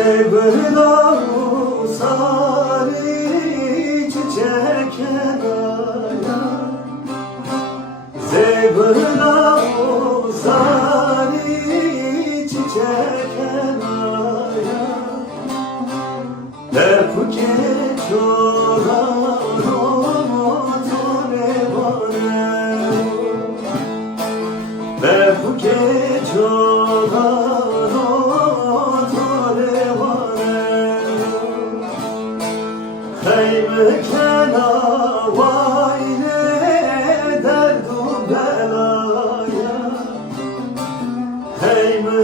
Zebra sarı çiçek edaya, zebra sarı çiçek edaya, Lepke çorano tone bane, Lepke çorano tone bane, Kayme kena vayne derdu belaya, Kayme